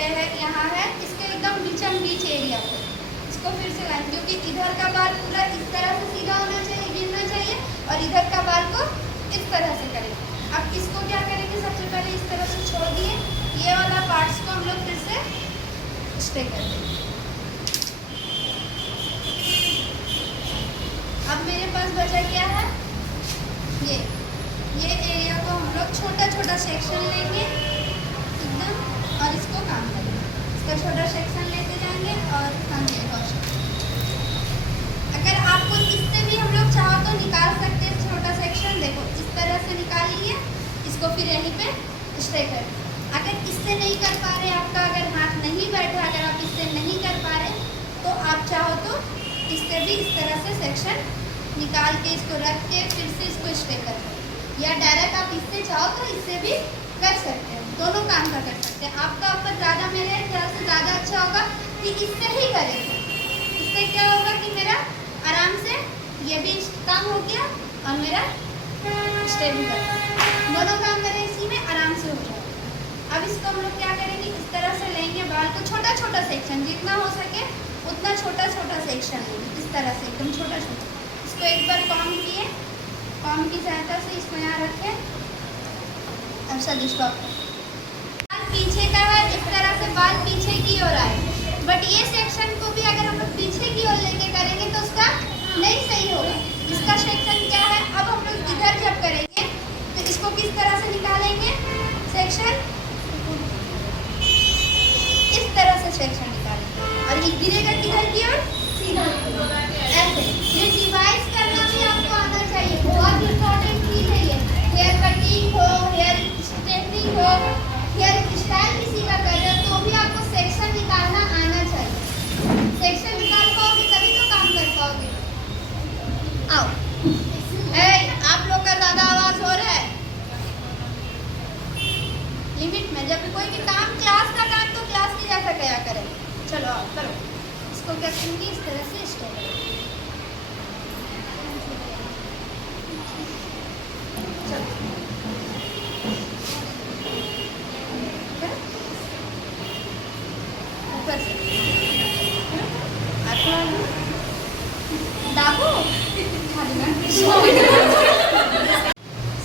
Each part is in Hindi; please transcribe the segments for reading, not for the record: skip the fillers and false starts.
पे है, यहाँ है, इसके एकदम बीचम बीच एरिया पे इसको फिर से लाएं, क्योंकि इधर का बाल पूरा इस तरह से सीधा होना चाहिए, गिरना चाहिए, और इधर का बाल को इस तरह से करेंगे। अब इसको क्या करेंगे, सबसे पहले इस तरह से छोड़ दिए, ये वाला पार्ट्स को हम लोग फिर से स्टे कर देंगे। अब मेरे पास बचा क्या है, ये एरिया को हम लोग छोटा छोटा सेक्शन लेंगे एकदम, और इसको काम करेंगे। इसका छोटा सेक्शन लेते जाएंगे और हम ये अगर आपको इससे भी हम लोग चाहो तो निकाल सकते हैं छोटा सेक्शन। देखो इस तरह से निकाल लिए, इसको फिर यहीं पे स्टे कर। अगर इससे नहीं कर पा रहे, आपका अगर हाथ नहीं बैठा, अगर आप इससे नहीं कर पा रहे, तो आप चाहो तो इससे भी इस तरह से सेक्शन निकाल के इसको रख के फिर से इसको स्टे कर सकते, या डायरेक्ट आप इससे चाहो तो इससे भी कर सकते हैं। दोनों काम का कर सकते हैं। आपका ऊपर ज़्यादा, मेरे ख्याल से ज़्यादा अच्छा होगा कि इससे ही करेंगे। इससे क्या होगा कि मेरा आराम से ये भी काम हो गया और मेरा स्टे भी कर, दोनों काम मेरे इसी में आराम से हो जाएगा। अब इसको हम लोग क्या करेंगे, इस तरह से लेंगे बाल को, छोटा छोटा सेक्शन, जितना हो सके उतना छोटा छोटा सेक्शन लेंगे, इस तरह से एकदम छोटा छोटा। इसको एक बार कॉम किए, कॉम की सहायता से इसको यहाँ रखें। अब सर इसको पीछे का है, इस तरह से बाल पीछे की ओर आए, बट ये सेक्शन को भी अगर हम लोग पीछे की ओर लेके करेंगे तो उसका नहीं सही होगा। इसका सेक्शन क्या है, अब हम लोग इधर जब करेंगे तो इसको किस तरह से निकालेंगे, सेक्शन इस तरह से सेक्शन निकालेंगे, और ये गिरेगा किधर की ओर, सीधा ऐसे। ये डिवाइस करना भी आपको आना चाहिए, बहुत इंपॉर्टेंट चीज़ है ये। हेयर कटिंग हो, हेयर स्ट्रेटनिंग हो, हेयर स्टाइल किसी का कर रहे हो तो भी आपको सेक्शन निकालना आना चाहिए। सेक्शन निकाल पाओगे तभी तो काम कर पाओगे। आओ, आप लोग का ज़्यादा आवाज़ हो रहा है, लिमिट में। जब कोई भी काम, क्लास का काम तो क्लास की जैसा क्या करें। चलो आओ करो, इसको क्या करेंगे, इस तरह से स्टे करेंगे।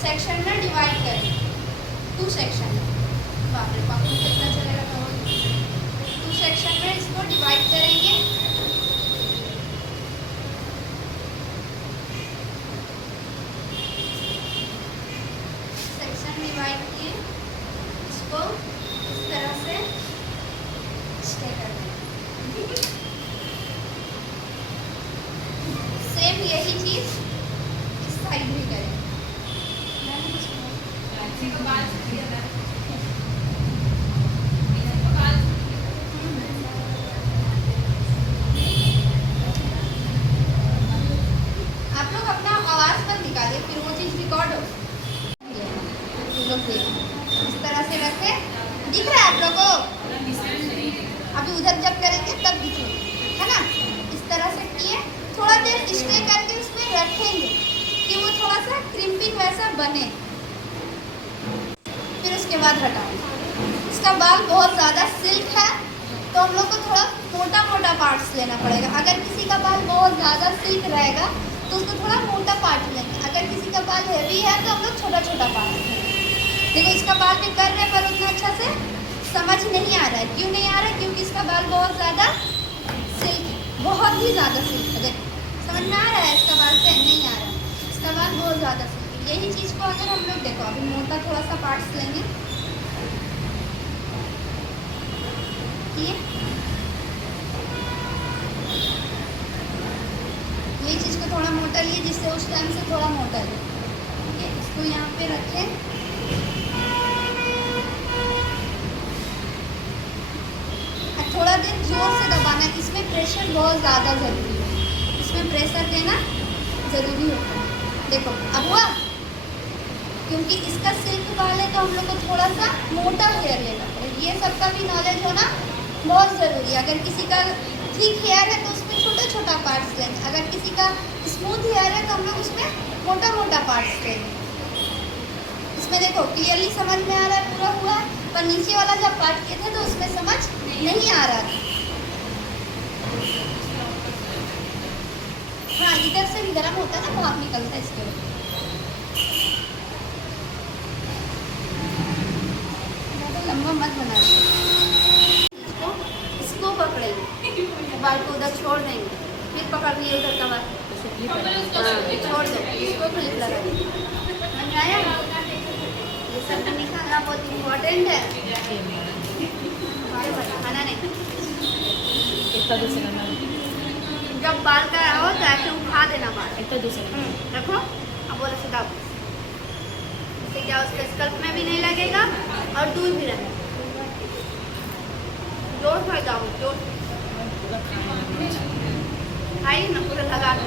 सेक्शन में डिवाइड करें, 2 सेक्शन, बाप रे बाप कितना चलेगा, तो 2 सेक्शन में इसको डिवाइड करेंगे। सेक्शन डिवाइड किए, इसको इस तरह से स्टे कर देंगे। सेम यही चीज इस साइड भी करें। आप लोग अपना आवाज मत निकालिए, फिर वो चीज रिकॉर्ड हो। इस तरह से रखे, दिख रहा है आप लोगों को, अभी उधर जब करेंगे तब दिखेगा, है ना। इस तरह से किए, थोड़ा देर स्टे करके उसमें रखेंगे कि वो थोड़ा सा क्रिम्पिंग वैसा बने, फिर उसके बाद हटाएंगे। इसका बाल बहुत ज़्यादा सिल्क है तो हम लोग को थोड़ा मोटा मोटा पार्ट्स लेना पड़ेगा। अगर किसी का बाल बहुत ज़्यादा सिल्क रहेगा तो उसको थोड़ा मोटा पार्ट लेंगे, अगर किसी का बाल हैवी है तो हम लोग छोटा छोटा पार्ट लेंगे। देखो इसका बाल भी कर रहे हैं पर उतना अच्छा से समझ नहीं आ रहा है। क्यों नहीं आ रहा है, क्योंकि इसका बाल बहुत ज़्यादा सिल्क है, बहुत ही ज़्यादा सिल्क है। देखो समझ में आ रहा है, इसका बाल से नहीं आ रहा है, इसका बाल बहुत ज़्यादा सिल्क है। यही चीज़ को अगर हम लोग, देखो अभी मोटा थोड़ा सा पार्ट्स लेंगे, ये चीज़ को थोड़ा मोटा लिए, जिससे उस टाइम से थोड़ा मोटा ले, ठीक है। इसको यहाँ पे रखें, थोड़ा देर जोर से दबाना, इसमें प्रेशर बहुत ज़्यादा ज़रूरी है, इसमें प्रेशर देना ज़रूरी होता है। देखो अब हुआ, क्योंकि इसका सिल्क बाल है तो हम लोग को थोड़ा सा मोटा हेयर लेना पड़ेगा। ये सबका भी नॉलेज होना बहुत ज़रूरी है। अगर किसी का थिक हेयर है तो उसमें छोटा छोटा पार्ट्स लेंगे, अगर किसी का स्मूथ हेयर है तो हम लोग उसमें मोटा मोटा पार्ट्स लेंगे। इसमें इसमें देखो क्लियरली समझ में आ रहा है पूरा हुआ, पर नीचे वाला जब पार्ट किए थे तो उसमें समझ नहीं आ रहा था। हाँ, इधर से भी गर्म होता है ना, भाप निकलता है इसके ऊपर। लंबा मत बना, इसको पकड़ेंगे, बाल को उधर छोड़ देंगे, फिर पकड़िए उधर का बाल, छोड़ दो, इसको क्लिप लगा देंगे। समझ आया? ये सब निकालना बहुत इम्पोर्टेंट है, खाना नहीं। जब बाल का हो तो ऐसे उठा देना बाल, रखो। अब बोले सीधा, इससे क्या उसके स्कल्प में भी नहीं लगेगा और दूर भी रहेगा। जोर से जाओ, जोर आई ना, पूरा लगा दो।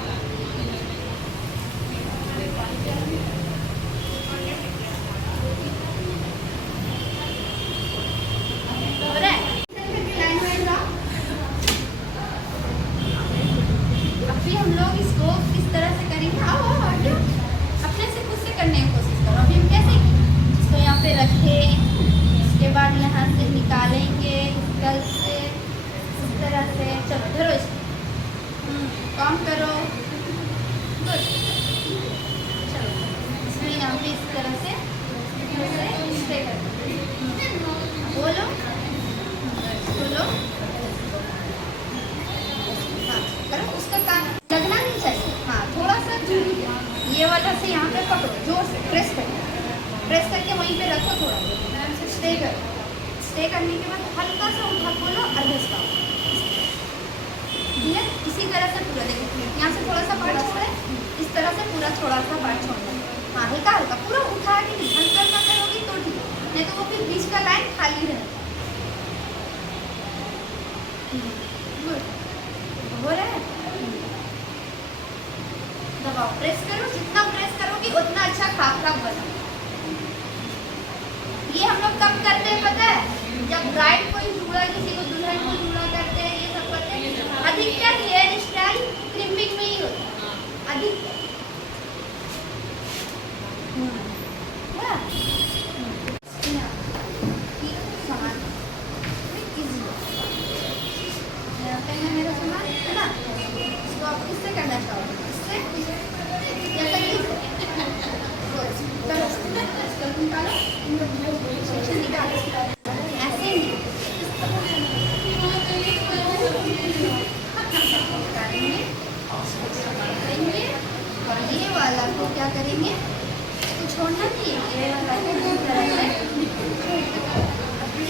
अभी हम लोग इसको किस तरह से करेंगे, आओ अपने से खुद से करने की कोशिश करो। अभी हम कैसे इसको यहाँ पे रखें, इसके बाद यहाँ से निकालेंगे गल से इस तरह से। चलो धरो इसको, काम करो, गुड। चलो इसमें यहाँ पे इस तरह से स्टे करो, बोलो बोलो, हाँ करो। उसका काम लगना नहीं चाहिए, हाँ थोड़ा सा ये वाला से यहाँ पे पकड़ो, जोर से प्रेस करो, प्रेस करके वहीं पे रखो, थोड़ा आराम से स्टे करो। स्टे करने के बाद हल्का सा उठा खोलो और घिसकाओ, ठीक है? इसी तरह से पूरा देखो, यहाँ से थोड़ा सा पार्ट छोड़े, इस तरह से पूरा थोड़ा सा पार्ट छोड़ना। हाँ हल्का हल्का, पूरा उठा के नहीं, हल्का हल्का करोगी तो ठीक है, नहीं तो वो फिर बीच का लाइन खाली रहेगा। गुड, हो रहा है? दबाओ, प्रेस करो, जितना प्रेस करोगी उतना अच्छा खाखरा बना। ये हम लोग कब करते हैं पता है? जब ब्राइड को जूड़ा, किसी को दुल्हन को जूड़ा करते हैं, ये सब करते हैं, अधिकतर हेयर स्टाइल क्रिम्पिंग में ही होता है, अधिकतर। मेरा सामान है ना, इसको आप किससे करना चाहोगे? इससे या निकालो, निकालो ऐसे ही करेंगे। और ये वाला को क्या करेंगे, तो छोड़ना नहीं है, ये वाला को इस तरह से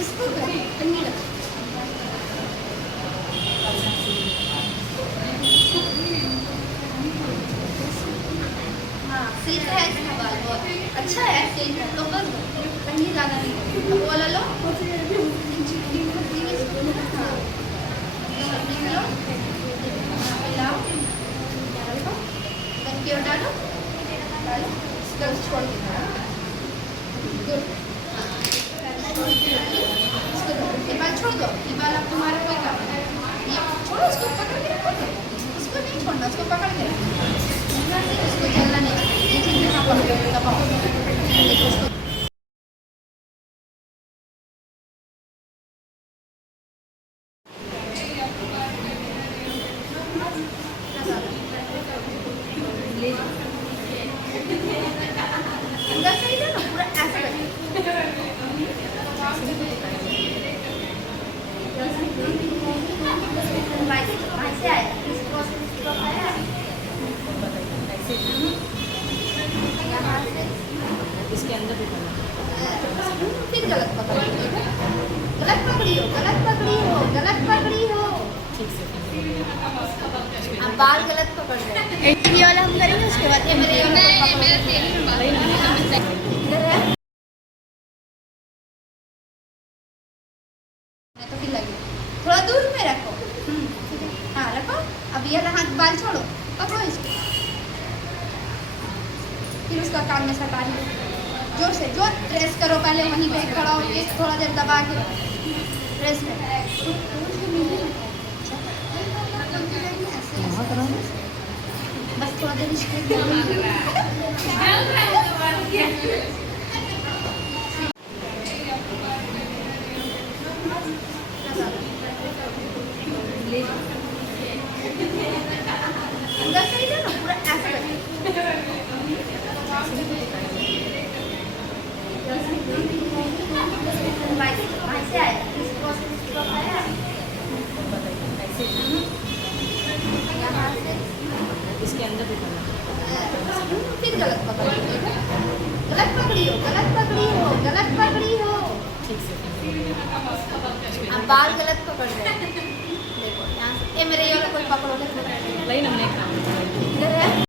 इसको करें। हाँ सिल्क है इसका बाल, बहुत अच्छा है, सिल्क है तो बस कहीं ज़्यादा नहीं। अब वो लो, डालो, छोड़ देना, गुड। ये बाल छोड़ दो, ये बाल अब तुम्हारा कोई काम है, ये छोड़ो, इसको पकड़ के रखो, इसको नहीं छोड़ना, इसको पकड़ के रखो, इसको चलना नहीं, ये चीज़ यहाँ पकड़ो, दबाओ, देखो इसको। पूरा सही है ना, पूरा ऐसा करें, ऐसे आया, इसके अंदर भी फिर गलत पकड़ी हो, गलत पकड़ी हो, गलत पकड़ी हो, गलत पकड़ी हो, ठीक से। अब बाल गलत पकड़ रहे हैं। ये वाला हम करेंगे, उसके बाद ये मेरे तो फिर लगे, थोड़ा दूर में रखो, हाँ रखो। अब ये हाथ बाल छोड़ो, पकड़ो इसको, फिर उसका कान में सटा लो, जोर से, जोर प्रेस करो, पहले वहीं पे खड़ा होके थोड़ा देर दबा के प्रेस करो, बस थोड़ा देर गलत पकड़ी हो, गलत पकड़ी हो, गलत पकड़ी हो। ठीक से आप बाल गलत पकड़ रहे हो। देखो यहाँ से, ये मेरे ये वाला कोई पकड़ो, लाइन हमने इधर है।